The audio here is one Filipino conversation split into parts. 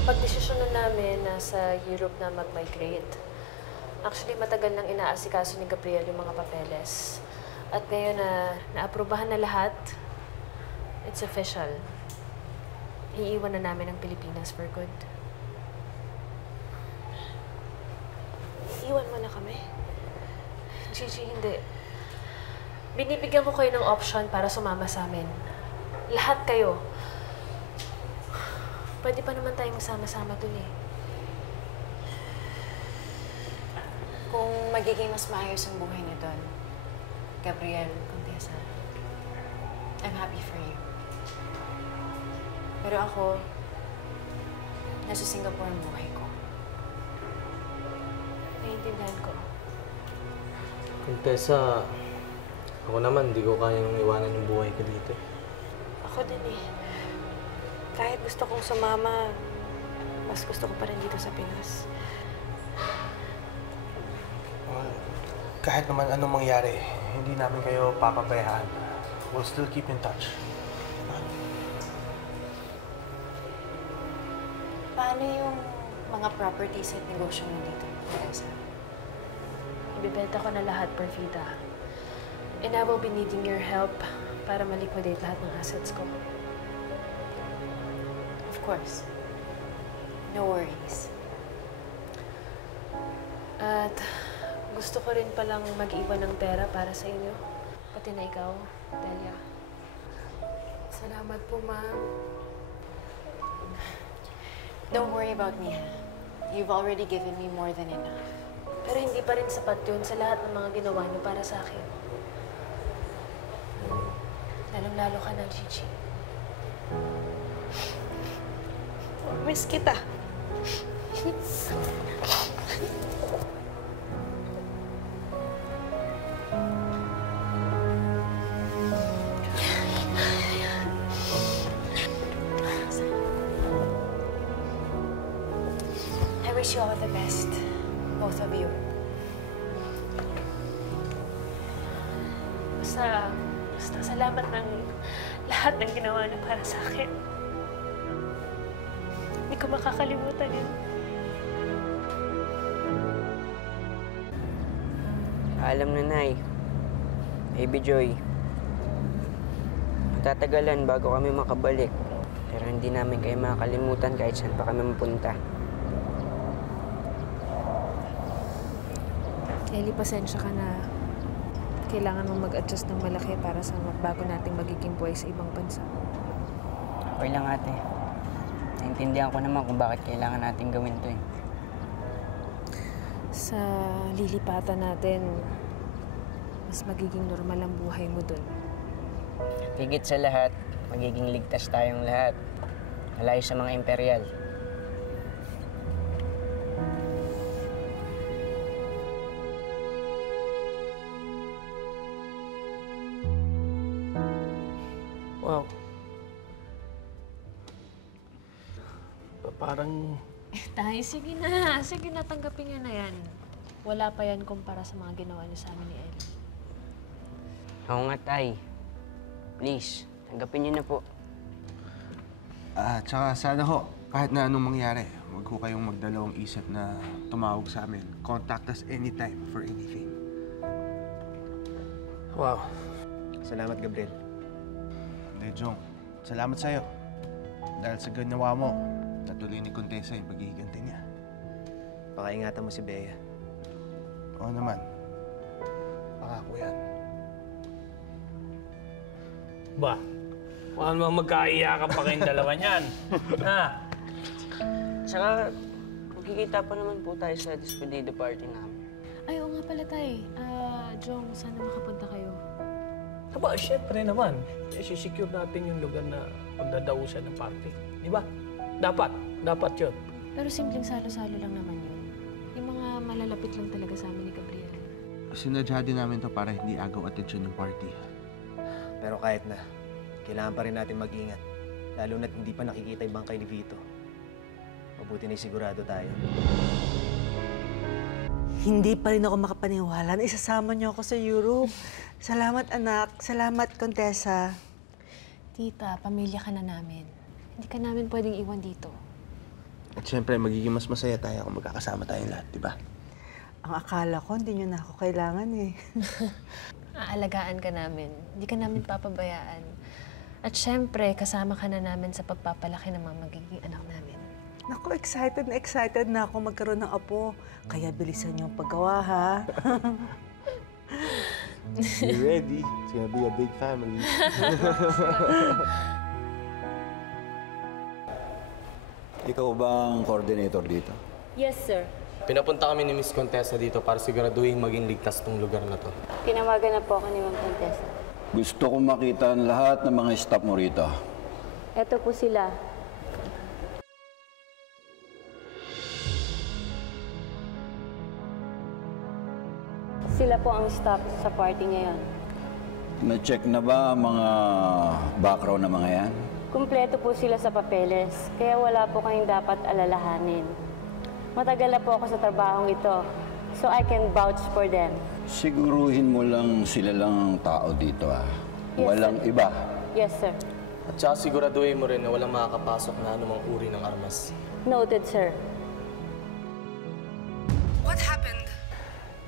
Napagdesisyon na namin na sa Europe na mag-migrate. Actually, matagal nang inaasikaso ni Gabriel yung mga papeles. At ngayon na naaprubahan na lahat, it's official. Iiwan na namin ang Pilipinas for good. Iiwan mo na kami? Gigi, hindi. Binibigyan ko kayo ng option para sumama sa amin. Lahat kayo. Pwede pa naman tayo magsama-sama dun eh. Kung magiging mas maayos ang buhay niyo doon, Gabriel, Contessa, I'm happy for you. Pero ako, nasa Singapore ang buhay ko. Naiintindihan ko. Contessa, ako naman, hindi ko kayang iwanan yung buhay ko dito. Ako din eh. Kahit gusto kong sumama, mas gusto ko pa rin dito sa Pinas. Kahit naman anong mangyari, hindi namin kayo papabayaan. We'll still keep in touch. Paano yung mga properties at negosyo mo dito, Contessa? Ibibenta ko na lahat, Perfida. And I will be needing your help para maliquidate lahat ng assets ko. Of course. No worries. At gusto ko rin palang mag-iwan ng pera para sa inyo. Pati na ikaw, Delia. Salamat po, ma'am. Don't worry about me, ha? You've already given me more than enough. Pero hindi pa rin sapat yun sa lahat ng mga ginawa niyo para sa akin. Lalong-lalo ka na, Gigi. Miss kita. I wish you all the best, both of you. Basta salamat ng lahat ng ginawa niyo para sa akin. Hindi ko makakalimutan yun. Alam na, Nay. Baby Joy. Matatagalan bago kami makabalik. Pero hindi namin kayo makakalimutan kahit saan pa kami mapunta. Ellie, pasensya ka na. Kailangan mong mag-adjust ng malaki para sa bago nating magiging buhay sa ibang bansa. Okay lang, ate. Naintindihan ko naman kung bakit kailangan natin gawin to eh. Sa lilipatan natin, mas magiging normal ang buhay mo dun. Higit sa lahat, magiging ligtas tayong lahat. Malayo sa mga imperial. Wow. Parang... Tay, sige na. Sige na, tanggapin niyo na yan. Wala pa yan kumpara sa mga ginawa niyo sa amin ni Ellie. Oo nga, Tay. Please, tanggapin niyo na po. Tsaka sana ho, kahit na anong mangyari, huwag ho kayong magdalawang isip na tumawag sa amin. Contact us anytime for anything. Wow. Salamat, Gabriel. Hindi, Jong. Salamat sa'yo. Dahil sa ginawa mo, natuloy ni Contessa yung paghihiganti niya. Pakaingatan mo si Bea. Oo naman. Pangako yan. Ba? Mukhang naman magkaiyakan pa kayong dalawa niyan. Ha? Saka, magkikita pa naman po tayo sa despedida party namin. Ay, oo nga pala, Tay. Jong, sana makapunta kayo. Aba, syempre naman. Isisecure natin yung lugar na pagdadausan ng party. Di ba? Dapat yun. Pero simpleng salo-salo lang naman yun. Yung mga malalapit lang talaga sa amin ni Gabriel. Sinadya din namin to para hindi agaw atensyon ng party. Pero kahit na, kailangan pa rin natin mag-ingat. Lalo na't hindi pa nakikita yung bangkay ni Vito. Mabuti na sigurado tayo. Hindi pa rin ako makapaniwala na isasama niyo ako sa Europe. Salamat, anak. Salamat, Contessa. Tita, pamilya ka na namin. Hindi ka namin pwedeng iwan dito. At syempre, magiging mas masaya tayo kung magkakasama tayong lahat, di ba? Ang akala ko, hindi nyo na ako kailangan eh. Aalagaan ka namin. Hindi ka namin papabayaan. At syempre, kasama ka na namin sa pagpapalaki ng mga magiging anak namin. Naku, excited na ako magkaroon ng apo. Kaya bilisan niyo ang paggawa, ha? Be ready. It's gonna be a big family. Ikaw ba ang coordinator dito? Yes, sir. Pinapunta kami ni Miss Contessa dito para siguraduhin maging ligtas tong lugar na to. Tinawagan na po ako ni Ma'am Contessa. Gusto kong makita ang lahat ng mga staff mo rito. Eto po sila. Sila po ang staff sa party ngayon. Na-check na ba ang mga background ng mga yan? Kumpleto po sila sa papeles, kaya wala po kayong dapat alalahanin. Matagal na po ako sa trabahong ito, so I can vouch for them. Siguruhin mo lang sila lang ang tao dito, ah. Yes, Walang sir. iba. Yes, sir. At saka siguraduhin mo rin na walang makakapasok na anumang uri ng armas. Noted, sir. What happened?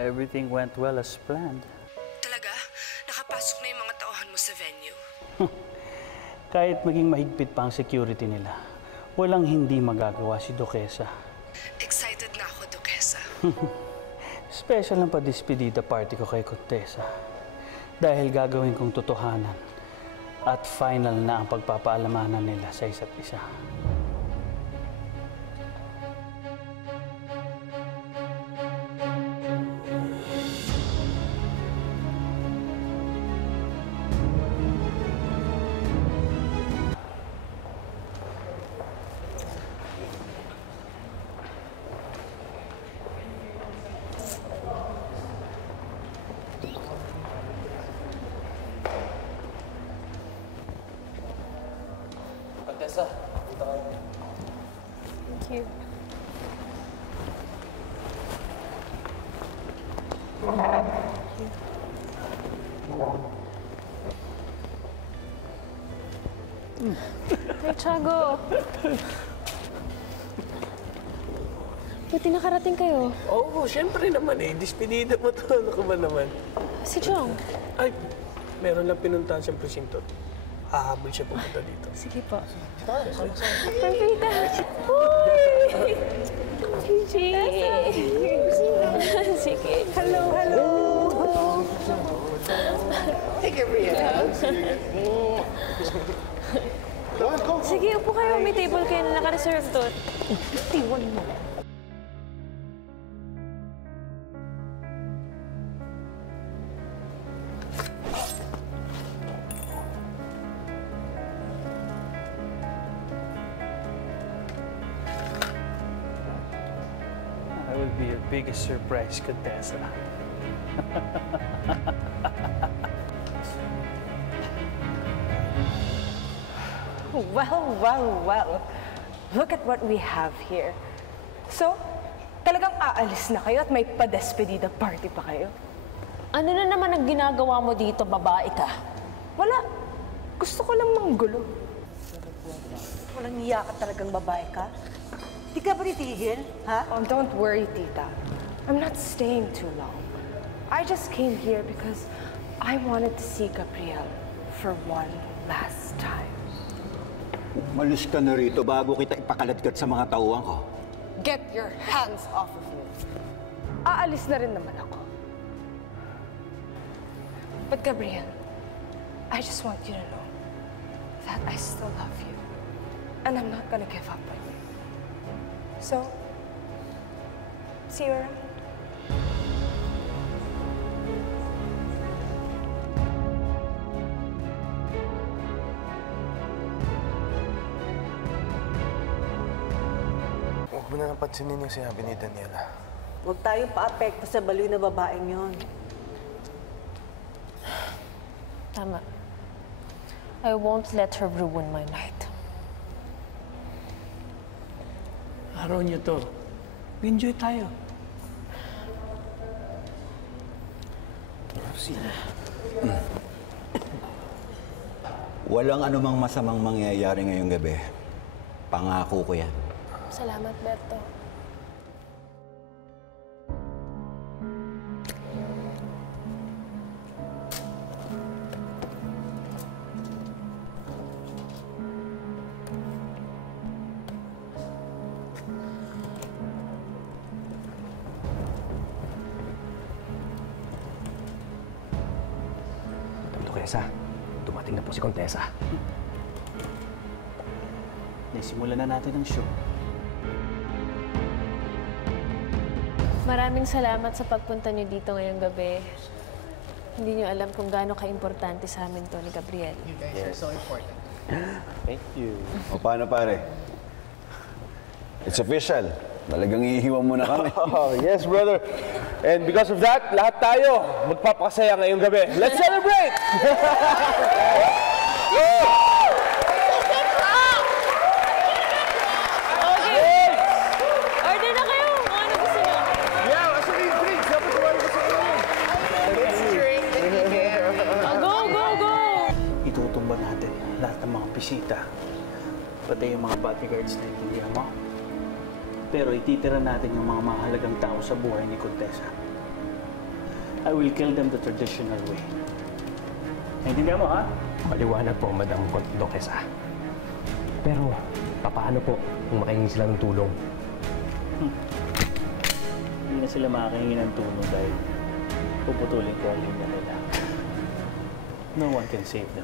Everything went well as planned. Talaga? Nakapasok na yung mga tauhan mo sa venue? Kahit maging mahigpit pa ang security nila, walang hindi magagawa si Duquesa. Excited na ako, Duquesa. Special ang padispedida party ko kay Contessa. Dahil gagawin kong totohanan at final na ang pagpapaalamanan nila sa isa't isa. Contessa, punta kayo. Thank you. Hey, Tiago. Buti nakarating kayo. Oo, syempre naman eh. Despedida mo to. Ano ka ba naman? Si Jong. Ay, meron lang pinuntahan siyang presinto. Hahabol siya pumunta dito. Sige po. Perfita! Uy! Gigi! Sige. Hello, hello! Sige, upo kayo. May table kayo na naka-reserve doon. Tiwan mo. I will be your biggest surprise, Contessa. Well. Look at what we have here. So, talagang aalis na kayo at may pa-despedida party pa kayo? Ano na naman ang ginagawa mo dito, babae ka? Wala. Gusto ko lang manggulo. Walang iya ka talagang babae ka? Di ka ba titigil, ha? Oh, don't worry, tita. I'm not staying too long. I just came here because I wanted to see Gabriel for one last time. Umalis ka na rito bago kita ipakaladkad sa mga tauhan ko. Get your hands off of me. Aalis na rin naman ako. But Gabriel, I just want you to know that I still love you. And I'm not gonna give up on you. So, see you around. Huwag mo na napansinin yung sinabi ni Daniela. Huwag tayong pa-apekto sa baliw na babaeng yon. Tama. I won't let her ruin my night. Araw niyo to. Enjoy tayo. Walang anumang masamang mangyayari ngayong gabi. Pangako ko yan. Salamat, Berto. Contessa, dumating na po si Contessa. Nasimulan na natin ang show. Maraming salamat sa pagpunta niyo dito ngayong gabi. Hindi niyo alam kung gaano ka-importante sa amin to ni Gabriel. You guys are so important. Thank you. O paano pare? It's official. Talagang iihiwan mo na kami. Oh, yes, brother. And because of that, lahat tayo magpapakasaya ngayong gabi. Let's celebrate! Okay! Order na kayo! Kung ano gusto niyo. Yeah, asa yung drinks? Dapat sumali ko sa kanila. Go, go, go! Itutumba natin lahat ng mga bisita. Pati yung mga bodyguards na itindihan mo. Pero ititira natin yung mga mahalagang tao sa buhay ni Contessa. I will kill them the traditional way. Naintindihan mo, ha? Maliwanag po, Madam Contessa. Pero, paano po kung makahingi sila ng tulong? Hindi na sila makakahingi ng tulong dahil puputulin ko ang linya nila. No one can save them.